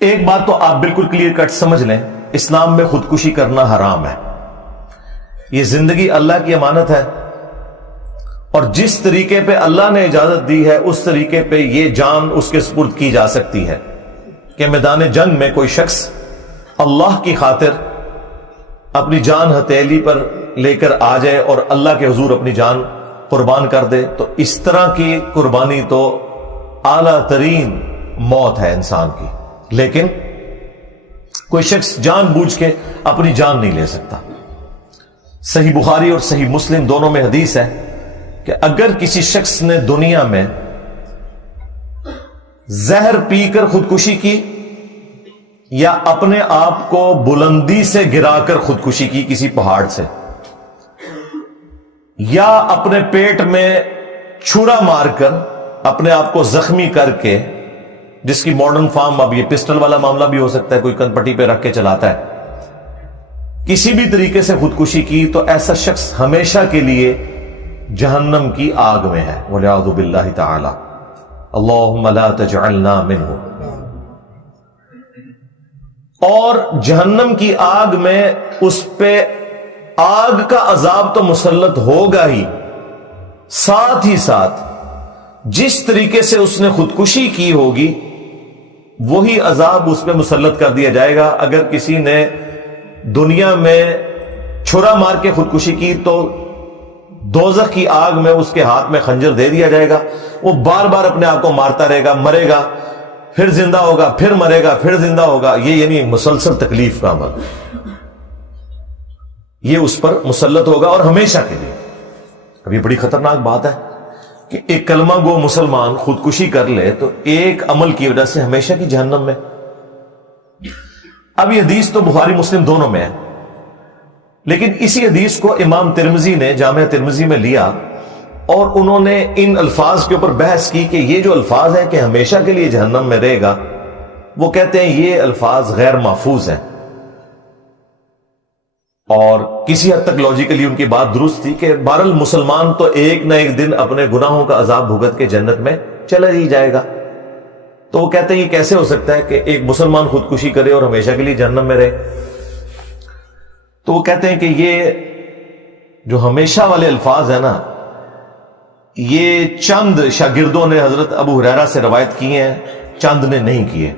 ایک بات تو آپ بالکل کلیئر کٹ سمجھ لیں، اسلام میں خودکشی کرنا حرام ہے۔ یہ زندگی اللہ کی امانت ہے، اور جس طریقے پہ اللہ نے اجازت دی ہے اس طریقے پہ یہ جان اس کے سپرد کی جا سکتی ہے کہ میدان جنگ میں کوئی شخص اللہ کی خاطر اپنی جان ہتھیلی پر لے کر آ جائے اور اللہ کے حضور اپنی جان قربان کر دے، تو اس طرح کی قربانی تو اعلیٰ ترین موت ہے انسان کی۔ لیکن کوئی شخص جان بوجھ کے اپنی جان نہیں لے سکتا۔ صحیح بخاری اور صحیح مسلم دونوں میں حدیث ہے کہ اگر کسی شخص نے دنیا میں زہر پی کر خودکشی کی یا اپنے آپ کو بلندی سے گرا کر خودکشی کی کسی پہاڑ سے، یا اپنے پیٹ میں چھرا مار کر اپنے آپ کو زخمی کر کے، جس کی ماڈرن فارم اب یہ پسٹل والا معاملہ بھی ہو سکتا ہے، کوئی کن پٹی پہ رکھ کے چلاتا ہے، کسی بھی طریقے سے خودکشی کی، تو ایسا شخص ہمیشہ کے لیے جہنم کی آگ میں ہے، والعیاذ باللہ تعالی۔ اللہم لا تجعلنا منہ۔ اور جہنم کی آگ میں اس پہ آگ کا عذاب تو مسلط ہوگا ہی، ساتھ ہی ساتھ جس طریقے سے اس نے خودکشی کی ہوگی وہی عذاب اس پہ مسلط کر دیا جائے گا۔ اگر کسی نے دنیا میں چھرا مار کے خودکشی کی تو دوزخ کی آگ میں اس کے ہاتھ میں خنجر دے دیا جائے گا، وہ بار بار اپنے آپ کو مارتا رہے گا، مرے گا، پھر زندہ ہوگا، پھر مرے گا، پھر زندہ ہوگا۔ یہ یعنی مسلسل تکلیف کا عمل، یہ اس پر مسلط ہوگا اور ہمیشہ کے لیے۔ اب یہ بڑی خطرناک بات ہے کہ ایک کلمہ گو مسلمان خودکشی کر لے تو ایک عمل کی وجہ سے ہمیشہ کی جہنم میں۔ اب یہ حدیث تو بخاری مسلم دونوں میں ہے، لیکن اسی حدیث کو امام ترمذی نے جامعہ ترمذی میں لیا اور انہوں نے ان الفاظ کے اوپر بحث کی کہ یہ جو الفاظ ہیں کہ ہمیشہ کے لیے جہنم میں رہے گا، وہ کہتے ہیں یہ الفاظ غیر محفوظ ہیں، اور کسی حد تک لاجیکلی ان کی بات درست تھی کہ بہرحال مسلمان تو ایک نہ ایک دن اپنے گناہوں کا عذاب بھگت کے جنت میں چلا ہی جائے گا۔ تو وہ کہتے ہیں یہ کیسے ہو سکتا ہے کہ ایک مسلمان خودکشی کرے اور ہمیشہ کے لیے جہنم میں رہے؟ تو وہ کہتے ہیں کہ یہ جو ہمیشہ والے الفاظ ہیں نا، یہ چند شاگردوں نے حضرت ابو ہریرہ سے روایت کیے ہیں، چند نے نہیں کیے۔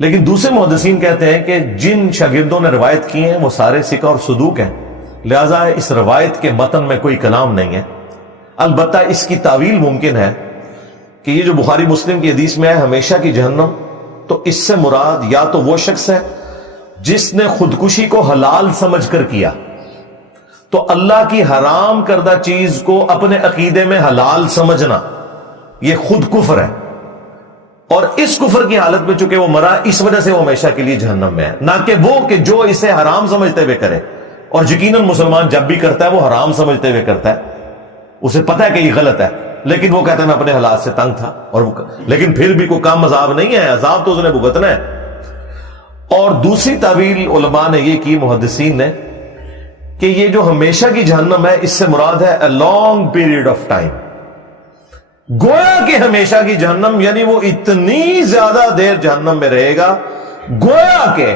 لیکن دوسرے محدثین کہتے ہیں کہ جن شاگردوں نے روایت کی ہیں وہ سارے ثقہ اور صدوق ہیں، لہذا اس روایت کے متن میں کوئی کلام نہیں ہے۔ البتہ اس کی تعویل ممکن ہے کہ یہ جو بخاری مسلم کی حدیث میں ہے ہمیشہ کی جہنم، تو اس سے مراد یا تو وہ شخص ہے جس نے خودکشی کو حلال سمجھ کر کیا، تو اللہ کی حرام کردہ چیز کو اپنے عقیدے میں حلال سمجھنا یہ خود کفر ہے، اور اس کفر کی حالت میں چونکہ وہ مرا، اس وجہ سے وہ ہمیشہ کے لیے جہنم میں ہے، نہ کہ وہ کہ جو اسے حرام سمجھتے ہوئے کرے۔ اور یقیناً مسلمان جب بھی کرتا ہے وہ حرام سمجھتے ہوئے کرتا ہے، اسے پتہ ہے کہ یہ غلط ہے، لیکن وہ کہتا ہے میں اپنے حالات سے تنگ تھا، اور لیکن پھر بھی کوئی کم عذاب نہیں ہے، عذاب تو اس نے بھگتنا ہے۔ اور دوسری تعویل علماء نے یہ کی، محدثین نے، کہ یہ جو ہمیشہ کی جہنم ہے اس سے مراد ہے a long period of time، گویا کہ ہمیشہ کی جہنم، یعنی وہ اتنی زیادہ دیر جہنم میں رہے گا گویا کہ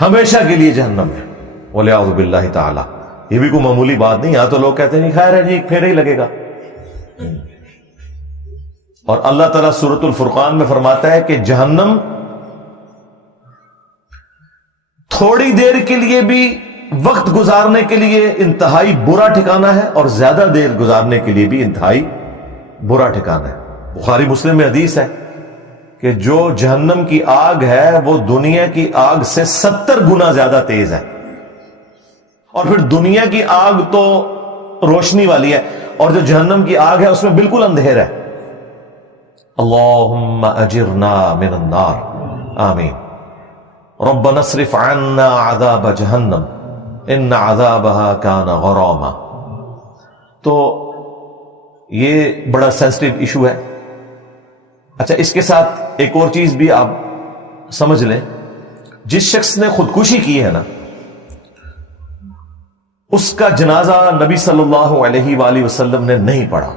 ہمیشہ کے لیے جہنم میں، والعیاذ باللہ تعالی۔ یہ بھی کوئی معمولی بات نہیں، یہاں تو لوگ کہتے ہیں خیر ہے جی ایک پھیرا ہی لگے گا، اور اللہ تعالیٰ سورۃ الفرقان میں فرماتا ہے کہ جہنم تھوڑی دیر کے لیے بھی وقت گزارنے کے لیے انتہائی برا ٹھکانہ ہے، اور زیادہ دیر گزارنے کے لیے بھی انتہائی برا ٹھکانہ ہے۔ بخاری مسلم میں حدیث ہے کہ جو جہنم کی آگ ہے وہ دنیا کی آگ سے 70 گنا زیادہ تیز ہے، اور پھر دنیا کی آگ تو روشنی والی ہے، اور جو جہنم کی آگ ہے اس میں بالکل اندھیرا ہے۔ اللہم اجرنا من النار، آمین۔ ربنا اصرف عنا عذاب جہنم ان عذابها کان غراما۔ تو یہ بڑا سینسٹیو ایشو ہے۔ اچھا، اس کے ساتھ ایک اور چیز بھی آپ سمجھ لیں، جس شخص نے خودکشی کی ہے نا، اس کا جنازہ نبی صلی اللہ علیہ وآلہ وسلم نے نہیں پڑھا۔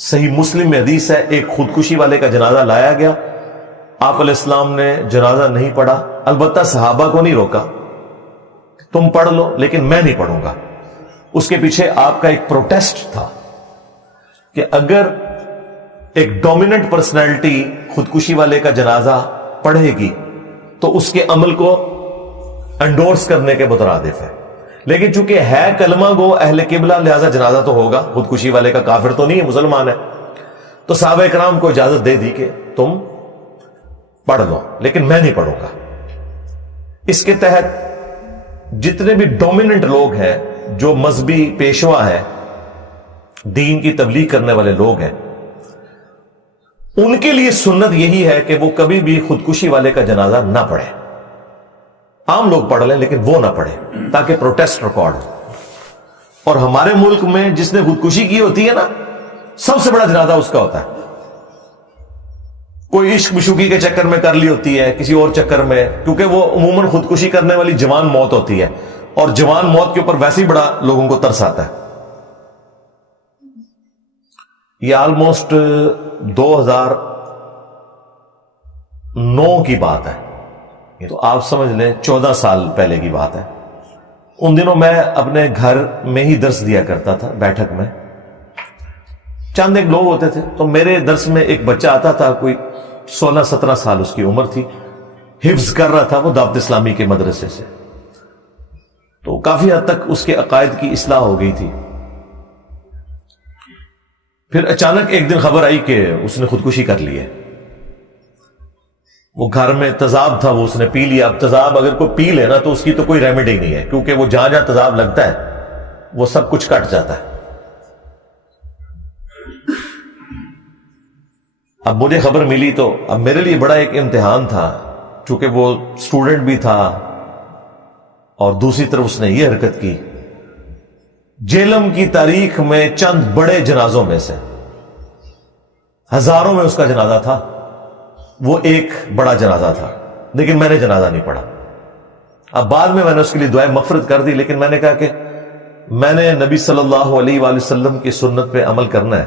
صحیح مسلم میں حدیث ہے، ایک خودکشی والے کا جنازہ لایا گیا آپ علیہ السلام نے جنازہ نہیں پڑھا، البتہ صحابہ کو نہیں روکا تم پڑھ لو لیکن میں نہیں پڑھوں گا. اس کے پیچھے آپ کا ایک پروٹیسٹ تھا کہ اگر ایک ڈومیننٹ پرسنالٹی خودکشی والے کا جنازہ پڑھے گی تو اس کے عمل کو انڈورس کرنے کے مترادف ہے. لیکن چونکہ ہے کلمہ گو اہل قبلہ، لہذا جنازہ تو ہوگا، خودکشی والے کا کافر تو نہیں ہے، مسلمان ہے. تو صحابہ کرام کو اجازت دے دی کہ تم پڑھ لو لیکن میں نہیں پڑھوں گا. اس کے تحت جتنے بھی ڈومیننٹ لوگ ہیں، جو مذہبی پیشوا ہے، دین کی تبلیغ کرنے والے لوگ ہیں، ان کے لیے سنت یہی ہے کہ وہ کبھی بھی خودکشی والے کا جنازہ نہ پڑھے. عام لوگ پڑھ لیں لیکن وہ نہ پڑھے تاکہ پروٹیسٹ ریکارڈ ہو. اور ہمارے ملک میں جس نے خودکشی کی ہوتی ہے نا، سب سے بڑا جنازہ اس کا ہوتا ہے. کوئی عشق مشوقی کے چکر میں کر لی ہوتی ہے، کسی اور چکر میں، کیونکہ وہ عموماً خودکشی کرنے والی جوان موت ہوتی ہے، اور جوان موت کے اوپر ویسے ہی بڑا لوگوں کو ترس آتا ہے. یہ آلموسٹ 2009 کی بات ہے، یہ تو آپ سمجھ لیں 14 سال پہلے کی بات ہے. ان دنوں میں اپنے گھر میں ہی درس دیا کرتا تھا، بیٹھک میں چند ایک لوگ ہوتے تھے. تو میرے درس میں ایک بچہ آتا تھا، کوئی 16-17 سال اس کی عمر تھی، حفظ کر رہا تھا وہ دعوت اسلامی کے مدرسے سے. تو کافی حد تک اس کے عقائد کی اصلاح ہو گئی تھی. پھر اچانک ایک دن خبر آئی کہ اس نے خودکشی کر لی ہے. وہ گھر میں تذاب تھا، وہ اس نے پی لیا. اب تذاب اگر کوئی پی لے نا تو اس کی تو کوئی ریمیڈی نہیں ہے، کیونکہ وہ جہاں جہاں تذاب لگتا ہے وہ سب کچھ کٹ جاتا ہے. اب مجھے خبر ملی تو اب میرے لیے بڑا ایک امتحان تھا، چونکہ وہ اسٹوڈنٹ بھی تھا اور دوسری طرف اس نے یہ حرکت کی. جیلم کی تاریخ میں چند بڑے جنازوں میں سے، ہزاروں میں اس کا جنازہ تھا، وہ ایک بڑا جنازہ تھا، لیکن میں نے جنازہ نہیں پڑھا. اب بعد میں نے اس کے لیے دعائیں مغفرت کر دی، لیکن میں نے کہا کہ میں نے نبی صلی اللہ علیہ وآلہ وسلم کی سنت پہ عمل کرنا ہے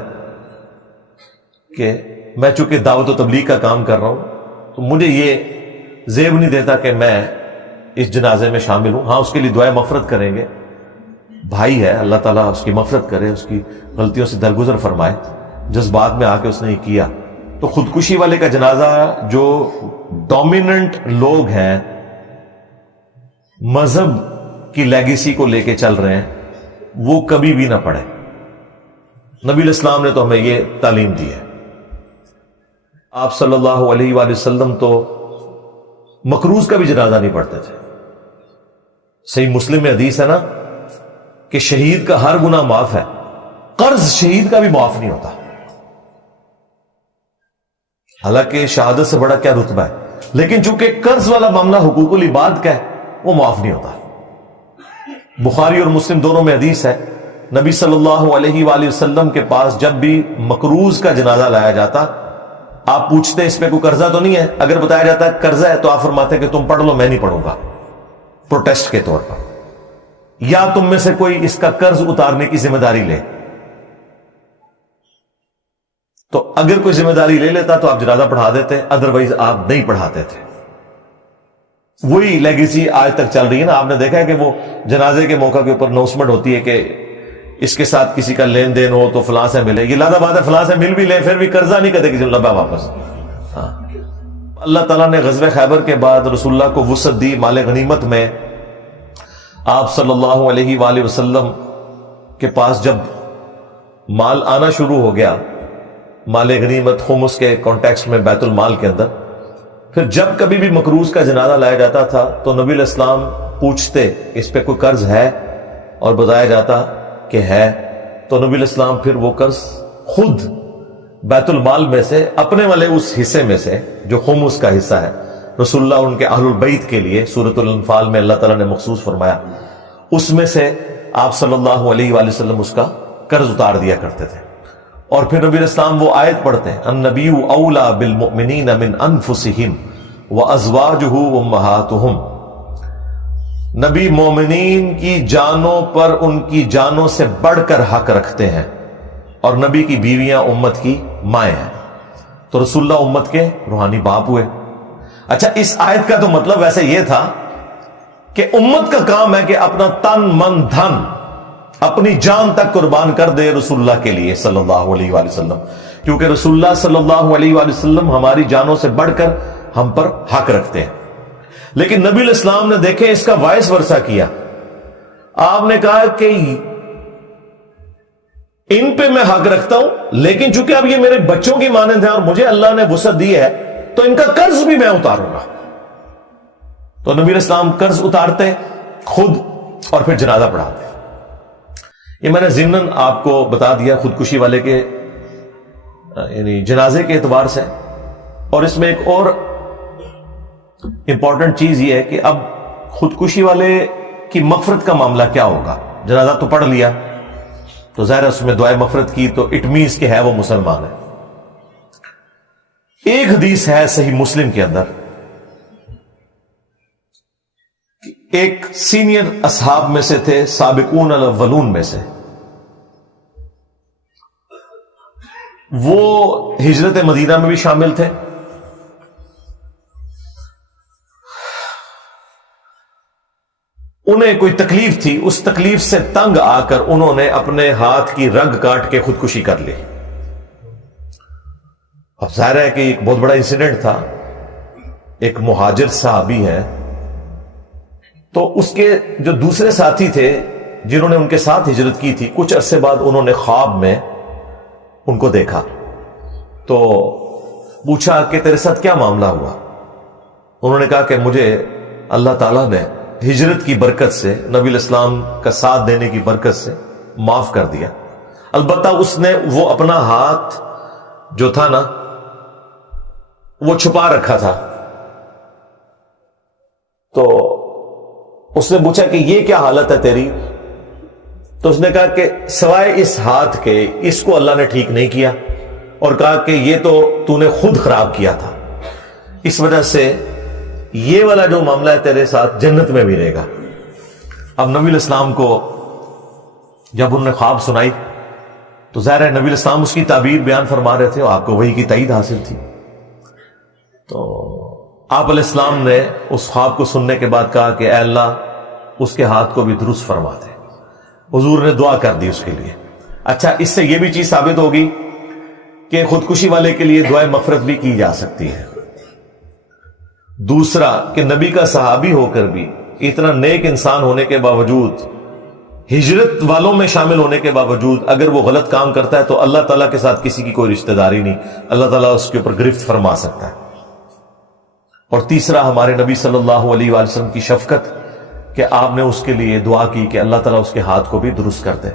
کہ میں چونکہ دعوت و تبلیغ کا کام کر رہا ہوں تو مجھے یہ زیب نہیں دیتا کہ میں اس جنازے میں شامل ہوں. ہاں اس کے لیے دعائیں مغفرت کریں گے، بھائی ہے، اللہ تعالیٰ اس کی مغفرت کرے، اس کی غلطیوں سے درگزر فرمائے. جذبات میں آ کے اس نے یہ کیا. تو خودکشی والے کا جنازہ جو ڈومیننٹ لوگ ہیں، مذہب کی لیگیسی کو لے کے چل رہے ہیں، وہ کبھی بھی نہ پڑھے. نبی الاسلام نے تو ہمیں یہ تعلیم دی ہے. آپ صلی اللہ علیہ وآلہ وسلم تو مکروز کا بھی جنازہ نہیں پڑھتے تھے. صحیح مسلم میں حدیث ہے نا کہ شہید کا ہر گناہ معاف ہے، قرض شہید کا بھی معاف نہیں ہوتا. حالانکہ شہادت سے بڑا کیا رتبہ ہے، لیکن چونکہ قرض والا معاملہ حقوق العباد کا ہے، وہ معاف نہیں ہوتا. بخاری اور مسلم دونوں میں حدیث ہے، نبی صلی اللہ علیہ وآلہ وسلم کے پاس جب بھی مکروز کا جنازہ لایا جاتا، آپ پوچھتے اس پہ کوئی قرضہ تو نہیں ہے؟ اگر بتایا جاتا ہے قرضہ ہے تو آپ فرماتے کہ تم پڑھ لو، میں نہیں پڑھوں گا، پروٹیسٹ کے طور پر. یا تم میں سے کوئی اس کا قرض اتارنے کی ذمہ داری لے. تو اگر کوئی ذمہ داری لے لیتا تو آپ جنازہ پڑھا دیتے، ادروائز آپ نہیں پڑھاتے تھے. وہی لیگیسی آج تک چل رہی ہے نا. آپ نے دیکھا ہے کہ وہ جنازے کے موقع کے اوپر اناؤنسمنٹ ہوتی ہے کہ اس کے ساتھ کسی کا لین دین ہو تو فلاں سے ملے. یہ لادہ بات ہے، فلاں سے مل بھی لے پھر بھی قرضہ نہیں کرتے کہ لبا واپس. ہاں اللہ تعالیٰ نے غزوہ خیبر کے بعد رسول اللہ کو وسعت دی. مال غنیمت میں آپ صلی اللہ علیہ وآلہ وسلم کے پاس جب مال آنا شروع ہو گیا، مال غنیمت خمس کے کانٹیکسٹ میں بیت المال کے اندر، پھر جب کبھی بھی مکروز کا جنازہ لایا جاتا تھا تو نبی علیہ السلام پوچھتے اس پہ کوئی قرض ہے، اور بتایا جاتا کہ ہے، تو نبی علیہ السلام پھر وہ قرض خود بیت المال میں سے اپنے والے اس حصے میں سے جو خمس کا حصہ ہے، رسول اللہ ان کے اہل البیت کے لیے سورۃ الانفال میں اللہ تعالیٰ نے مخصوص فرمایا، اس میں سے آپ صلی اللہ علیہ وآلہ وسلم اس کا قرض اتار دیا کرتے تھے. اور پھر نبی علیہ السلام وہ آیت پڑھتے ہیں، النبی اولیٰ بالمؤمنین من انفسہم وازواجہ امہاتہم. نبی مومنین کی جانوں پر ان کی جانوں سے بڑھ کر حق رکھتے ہیں، اور نبی کی بیویاں امت کی مائیں ہیں. تو رسول اللہ امت کے روحانی باپ ہوئے. اچھا، اس آیت کا تو مطلب ویسے یہ تھا کہ امت کا کام ہے کہ اپنا تن من دھن اپنی جان تک قربان کر دے رسول اللہ کے لیے صلی اللہ علیہ وآلہ وسلم، کیونکہ رسول اللہ صلی اللہ علیہ وآلہ وسلم ہماری جانوں سے بڑھ کر ہم پر حق رکھتے ہیں۔ لیکن نبی علیہ السلام نے دیکھیں اس کا وائس ورثہ کیا۔ آپ نے کہا کہ ان پہ میں حق رکھتا ہوں، لیکن چونکہ اب یہ میرے بچوں کی مانند ہے اور مجھے اللہ نے وسعت دی ہے تو ان کا قرض بھی میں اتاروں گا۔ تو نبی علیہ السلام قرض اتارتے خود اور پھر جنازہ پڑھاتے۔ یہ میں نے ضمناً آپ کو بتا دیا خودکشی والے کے یعنی جنازے کے اعتبار سے۔ اور اس میں ایک اور امپورٹنٹ چیز یہ ہے کہ اب خودکشی والے کی مغفرت کا معاملہ کیا ہوگا؟ جنازہ تو پڑھ لیا تو ظاہر ہے اس میں دعائے مغفرت کی تو اٹ مینز کہ ہے وہ مسلمان ہے۔ ایک حدیث ہے صحیح مسلم کے اندر، ایک سینئر اصحاب میں سے تھے، سابقون الاولون میں سے، وہ ہجرت مدینہ میں بھی شامل تھے۔ انہیں کوئی تکلیف تھی، اس تکلیف سے تنگ آ کر انہوں نے اپنے ہاتھ کی رگ کاٹ کے خودکشی کر لی۔ اب ظاہر ہے کہ ایک بہت بڑا انسیڈنٹ تھا، ایک مہاجر صحابی ہے، تو اس کے جو دوسرے ساتھی تھے جنہوں نے ان کے ساتھ ہجرت کی تھی، کچھ عرصے بعد انہوں نے خواب میں ان کو دیکھا تو پوچھا کہ تیرے ساتھ کیا معاملہ ہوا؟ انہوں نے کہا کہ مجھے اللہ تعالیٰ نے ہجرت کی برکت سے، نبی علیہ السلام کا ساتھ دینے کی برکت سے معاف کر دیا۔ البتہ اس نے وہ اپنا ہاتھ جو تھا نا وہ چھپا رکھا تھا۔ تو اس نے پوچھا کہ یہ کیا حالت ہے تیری؟ تو اس نے کہا کہ سوائے اس ہاتھ کے اس کو اللہ نے ٹھیک نہیں کیا، اور کہا کہ یہ تو نے خود خراب کیا تھا، اس وجہ سے یہ والا جو معاملہ ہے تیرے ساتھ جنت میں بھی رہے گا۔ اب نبی علیہ السلام کو جب انہوں نے خواب سنائی تو ظاہر ہے نبی علیہ السلام اس کی تعبیر بیان فرما رہے تھے اور آپ کو وحی کی تائید حاصل تھی۔ تو آپ علیہ السلام نے اس خواب کو سننے کے بعد کہا کہ اے اللہ اس کے ہاتھ کو بھی درست فرما دے۔ حضور نے دعا کر دی اس کے لیے۔ اچھا، اس سے یہ بھی چیز ثابت ہوگی کہ خودکشی والے کے لیے دعائے مغفرت بھی کی جا سکتی ہے۔ دوسرا کہ نبی کا صحابی ہو کر بھی، اتنا نیک انسان ہونے کے باوجود، ہجرت والوں میں شامل ہونے کے باوجود اگر وہ غلط کام کرتا ہے تو اللہ تعالیٰ کے ساتھ کسی کی کوئی رشتہ داری نہیں، اللہ تعالیٰ اس کے اوپر گرفت فرما سکتا ہے۔ اور تیسرا ہمارے نبی صلی اللہ علیہ وآلہ وسلم کی شفقت کہ آپ نے اس کے لیے دعا کی کہ اللہ تعالیٰ اس کے ہاتھ کو بھی درست کر دے۔